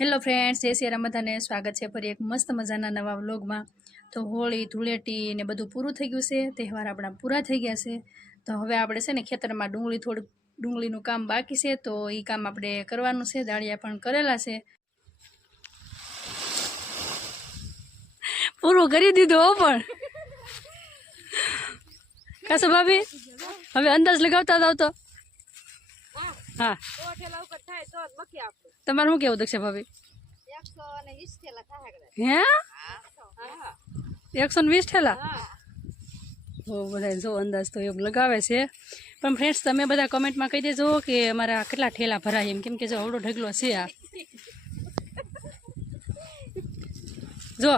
Hello friends, જય શ્રી રામ બધાને સ્વાગત છે ફરી એક મસ્ત મજાના નવા વ્લોગમાં। તો હોળી ધૂળેટી ને બધું પૂરું થઈ ગયું છે, તહેવાર આપણા પૂરા થઈ ગયા છે। તો હવે આપણે છે ને ખેતરમાં ડુંગળીનું કામ બાકી છે, તો એ કામ આપણે કરવાનું છે। દાળિયા પણ કરેલા છે, પૂરું કરી દીધું હો। પણ કાસો ભાભી હવે અંદાજ લગાવતા જાવ તો। હા, તમારું શું કેવું દક્ષા ભાભી? હે 120 ઠેલા? તો બધા જો અંદાજ તો એવું લગાવે છે। પણ ફ્રેન્ડ્સ, તમે બધા કમેન્ટમાં કહી દેજો કે અમારા કેટલા ઠેલા ભરાય એમ, કેમ કે જો અવડો ઢગલો છે આ જો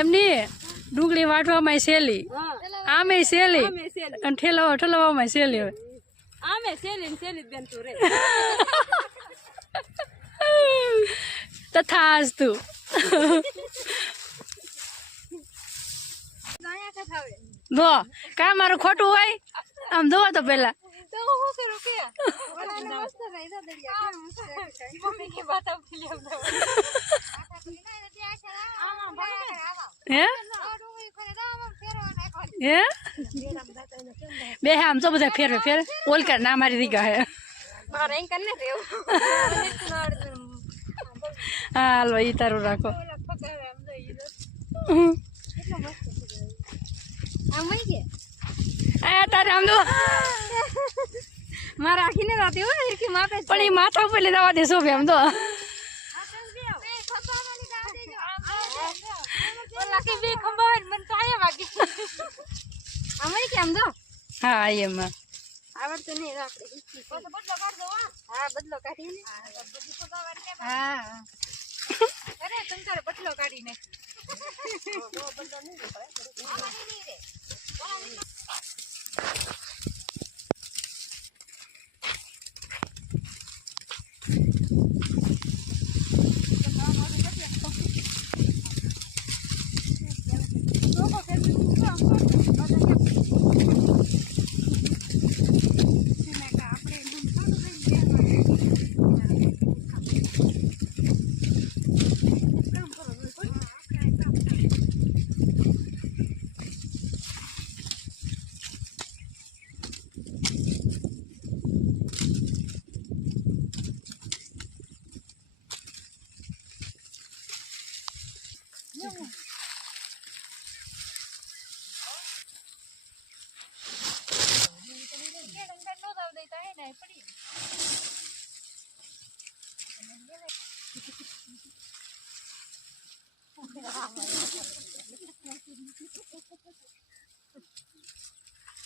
એમની ડુંગળી વાટવામાં સહેલી, આમે સહેલી અને ઠેલાવામાં સહેલી। હવે આમે સહેલી બેન તું રે તથાસ્તુ। જો કા મારું ખોટું હોય આમ જોવો તો પેલા બે આમ તો બધા ફેરવે ફેર ઓલકાર ના મારી દીધા હે। હાલો ઈ તારું રાખો। તારે આમ તો મારા આખીને રાતી હોય પણ એ માથા ઉપર લઈ જવા દે સોફે આમ તો હા એમાં આવડતું નહીં બદલો કાઢી હા અરે તમ બદલો કાઢી નાખ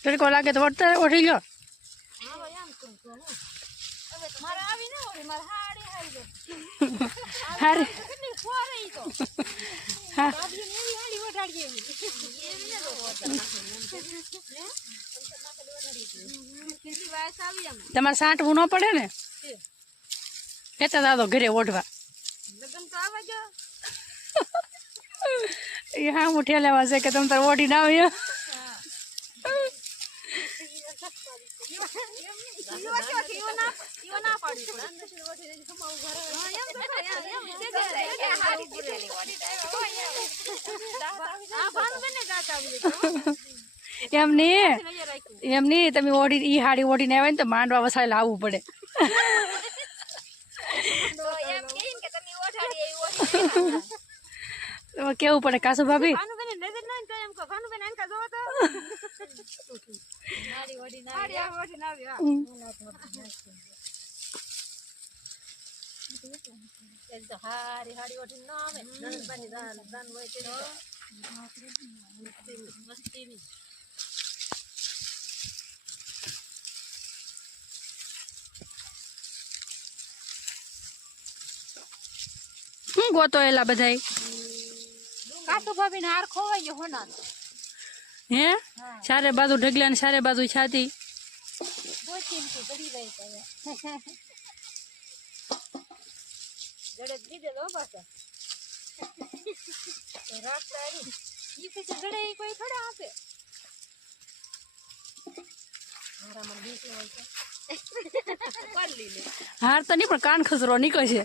તડકો લાગે તો વળતા ઉઠી ગયો તમારે સાંટવું ન પડે ને કેતા દાદો ઘરે ઓઢવા એ હા ઉઠ્યા લેવા છે કે તમે તાર ઓઢી ના આવ્યો એમ નહી તમે ઓઢી ઈ હાડી ઓઢીને આવે ને તો માંડવા વસાડે આવવું પડે કેવું પડે કાસુ ભાભી હું ગોતો એલા બધાય કાસુ ભાભી ને હાર ખોવાઈ ગયો હોના હે ચારે બાજુ ઢગલા ને ચારે બાજુ છાતી હાર તો નહીં પણ કાન ખસરો નીકળશે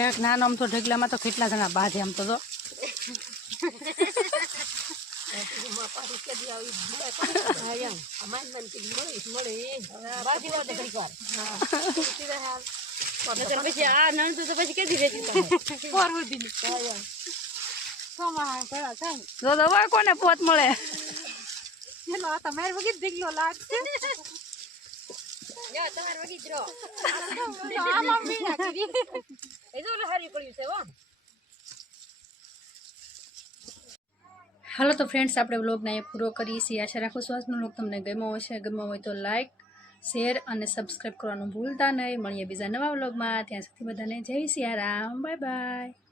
એક નાનો આમ તો ઢગલામાં તો કેટલા જણા બાજે આમ તો જો કોને પોત મળે તમારે વગી ઢીકલો લાગશે હાલો તો ફ્રેન્ડ્સ આપણે વ્લોગને અહીંયા પૂરો કરીએ છીએ આશા રાખું છું આજનો વ્લોગ તમને ગમ્યો હશે ગમ્યો હોય તો લાઈક શેર અને સબસ્ક્રાઈબ કરવાનું ભૂલતા નહીં મળીએ બીજા નવા વ્લોગમાં ત્યાં સુધી બધાને જય સિયારામ બાય બાય